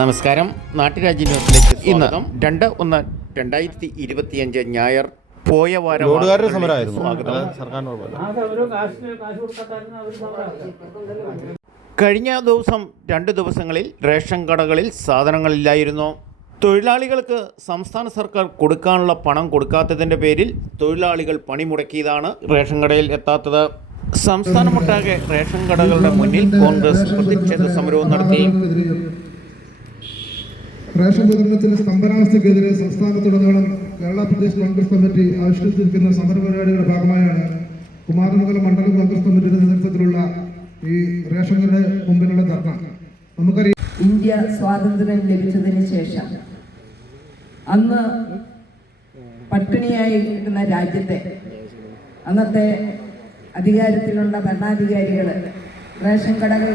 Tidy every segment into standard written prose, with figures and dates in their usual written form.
നമസ്കാരം. നാട്ടുരാജ്യ ന്യൂസിലേക്ക് ഇന്ന് 2/1/2025 ഞായർ പോയ വാരം കഴിഞ്ഞ ദിവസം 2 ദിവസങ്ങളിൽ റേഷൻ കടകളിൽ സാധനങ്ങളില്ലായിരുന്നു. തൊഴിലാളികൾക്ക് സംസ്ഥാന സർക്കാർ കൊടുക്കാനുള്ള പണം കൊടുക്കാത്തതിൻ്റെ പേരിൽ തൊഴിലാളികൾ പണിമുടക്കിയതാണ് റേഷൻ കടയിൽ എത്താത്തത്. സംസ്ഥാനമൊട്ടാകെ റേഷൻ കടകളുടെ മുന്നിൽ കോൺഗ്രസ് പ്രതിഷേധ സമരവും നടത്തി. റേഷൻ വിതരണത്തിലെ സ്തംഭനാവസ്ഥയ്ക്കെതിരെ സംസ്ഥാനത്തുടനീളം കേരള പ്രദേശ് കോൺഗ്രസ് കമ്മിറ്റി ആവിഷ്കരിച്ചിരിക്കുന്ന സമരപരിപാടികളുടെ ഭാഗമായാണ് കുമാരമംഗലം മണ്ഡലം കോൺഗ്രസ് കമ്മിറ്റിയുടെ നേതൃത്വത്തിലുള്ള ഈ റേഷന്റെ മുമ്പിലുള്ള ധർണ. നമുക്കറിയാം, ഇന്ത്യ സ്വാതന്ത്ര്യം ലഭിച്ചതിന് ശേഷം അന്ന് പട്ടിണിയായിരിക്കുന്ന രാജ്യത്തെ അന്നത്തെ അധികാരത്തിലുള്ള ഭരണാധികാരികൾ റേഷൻ കടകൾ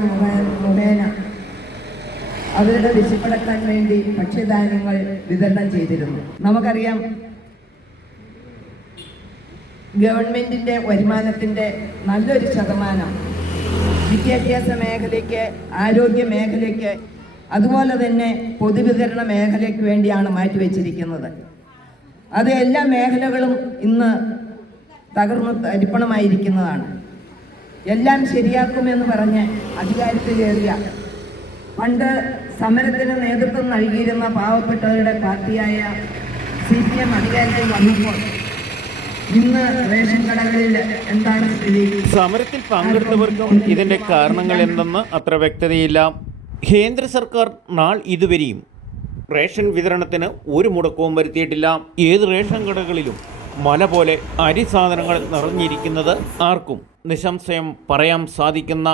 മുഖേന അവരുടെ വിശപ്പടക്കാൻ വേണ്ടി ഭക്ഷ്യധാന്യങ്ങൾ വിതരണം ചെയ്തിരുന്നു. നമുക്കറിയാം, ഗവൺമെന്റിന്റെ വരുമാനത്തിന്റെ നല്ലൊരു ശതമാനം വിദ്യാഭ്യാസ മേഖലയ്ക്ക്, ആരോഗ്യ മേഖലയ്ക്ക്, അതുപോലെ തന്നെ പൊതുവിതരണ മേഖലയ്ക്ക് വേണ്ടിയാണ് മാറ്റിവെച്ചിരിക്കുന്നത്. അത് എല്ലാ മേഖലകളും ഇന്ന് തകർന്ന് തരിപ്പണമായിരിക്കുന്നതാണ്. എല്ലാം ശരിയാക്കുമെന്ന് പറഞ്ഞ് അധികാരത്തിലേറിയ പണ്ട് സമരത്തിന് നേതൃത്വം നൽകിയിരുന്ന പാവപ്പെട്ടവരുടെ പാർട്ടിയായ CPM അധികാരത്തിൽ വന്നപ്പോൾ ഇന്ന് റേഷൻ കടകളിൽ എന്താണ് സ്ഥിതി? സമരത്തിൽ പങ്കെടുത്തവർക്കും ഇതിന്റെ കാരണങ്ങൾ എന്തെന്ന് അത്ര വ്യക്തതയില്ല. കേന്ദ്ര സർക്കാർ ഇതുവരെയും റേഷൻ വിതരണത്തിന് ഒരു മുടക്കവും വരുത്തിയിട്ടില്ല. ഏത് റേഷൻ കടകളിലും മല പോലെ അരി സാധനങ്ങൾ നിറഞ്ഞിരിക്കുന്നത് ആർക്കും നിസ്സംശയം പറയാൻ സാധിക്കുന്ന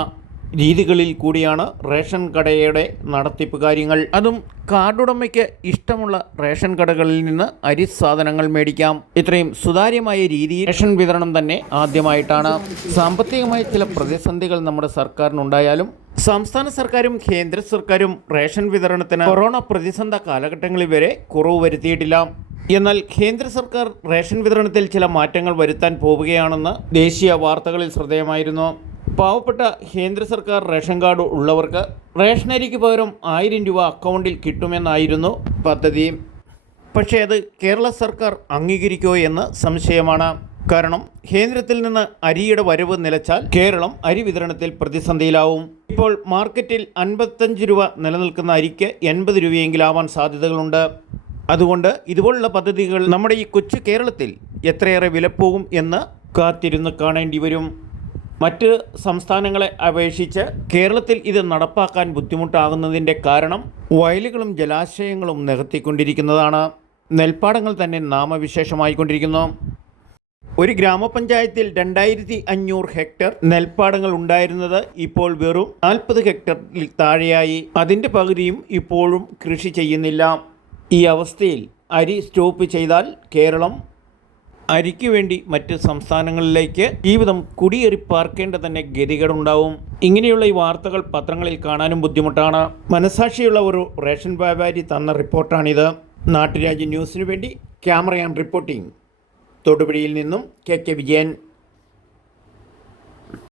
രീതികളിൽ കൂടിയാണ് റേഷൻ കടയുടെ നടത്തിപ്പ് കാര്യങ്ങൾ. അതും കാർഡുടമയ്ക്ക് ഇഷ്ടമുള്ള റേഷൻ കടകളിൽ നിന്ന് അരി സാധനങ്ങൾ മേടിക്കാം. ഇത്രയും സുതാര്യമായ രീതിയിൽ റേഷൻ വിതരണം തന്നെ ആദ്യമായിട്ടാണ്. സാമ്പത്തികമായ ചില പ്രതിസന്ധികൾ നമ്മുടെ സർക്കാരിനുണ്ടായാലും സംസ്ഥാന സർക്കാരും കേന്ദ്ര സർക്കാരും റേഷൻ വിതരണത്തിന് കൊറോണ പ്രതിസന്ധ കാലഘട്ടങ്ങളിൽ വരെ കുറവ് വരുത്തിയിട്ടില്ല. എന്നാൽ കേന്ദ്ര സർക്കാർ റേഷൻ വിതരണത്തിൽ ചില മാറ്റങ്ങൾ വരുത്താൻ പോവുകയാണെന്ന് ദേശീയ വാർത്തകളിൽ ശ്രദ്ധേയമായിരുന്നു. പാവപ്പെട്ട കേന്ദ്ര സർക്കാർ റേഷൻ കാർഡ് ഉള്ളവർക്ക് റേഷനരിക്ക് പകരം 1000 രൂപ അക്കൗണ്ടിൽ കിട്ടുമെന്നായിരുന്നു പദ്ധതി. പക്ഷേ അത് കേരള സർക്കാർ അംഗീകരിക്കുമോ എന്ന് സംശയമാണ്. കാരണം കേന്ദ്രത്തിൽ നിന്ന് അരിയുടെ വരവ് നിലച്ചാൽ കേരളം അരി വിതരണത്തിൽ പ്രതിസന്ധിയിലാവും. ഇപ്പോൾ മാർക്കറ്റിൽ 55 രൂപ നിലനിൽക്കുന്ന അരിക്ക് 80 രൂപയെങ്കിലാവാൻ സാധ്യതകളുണ്ട്. അതുകൊണ്ട് ഇതുപോലുള്ള പദ്ധതികൾ നമ്മുടെ ഈ കൊച്ചു കേരളത്തിൽ എത്രയേറെ വിലപ്പോകും എന്ന് കാത്തിരുന്ന് കാണേണ്ടി വരും. മറ്റ് സംസ്ഥാനങ്ങളെ അപേക്ഷിച്ച് കേരളത്തിൽ ഇത് നടപ്പാക്കാൻ ബുദ്ധിമുട്ടാകുന്നതിൻ്റെ കാരണം വയലുകളും ജലാശയങ്ങളും നികത്തിക്കൊണ്ടിരിക്കുന്നതാണ്. നെൽപ്പാടങ്ങൾ തന്നെ നാമവിശേഷമായിക്കൊണ്ടിരിക്കുന്നു. ഒരു ഗ്രാമപഞ്ചായത്തിൽ 2500 ഹെക്ടർ നെൽപ്പാടങ്ങൾ ഉണ്ടായിരുന്നത് ഇപ്പോൾ വെറും 40 ഹെക്ടറിൽ താഴെയായി. അതിൻ്റെ പകുതിയും ഇപ്പോഴും കൃഷി ചെയ്യുന്നില്ല. ഈ അവസ്ഥയിൽ അരി സ്റ്റോപ്പ് ചെയ്താൽ കേരളം അരിക്ക് വേണ്ടി മറ്റ് സംസ്ഥാനങ്ങളിലേക്ക് ജീവിതം കുടിയേറി പാർക്കേണ്ട തന്നെ ഗതികേടുണ്ടാവും. ഇങ്ങനെയുള്ള ഈ വാർത്തകൾ പത്രങ്ങളിൽ കാണാനും ബുദ്ധിമുട്ടാണ്. മനസാക്ഷിയുള്ള ഒരു റേഷൻ വ്യാപാരി തന്ന റിപ്പോർട്ടാണിത്. നാട്ടുരാജ്യ ന്യൂസിനു വേണ്ടി ക്യാമറയാൻ റിപ്പോർട്ടിംഗ് തൊടുപുഴയിൽ നിന്നും KK വിജയൻ.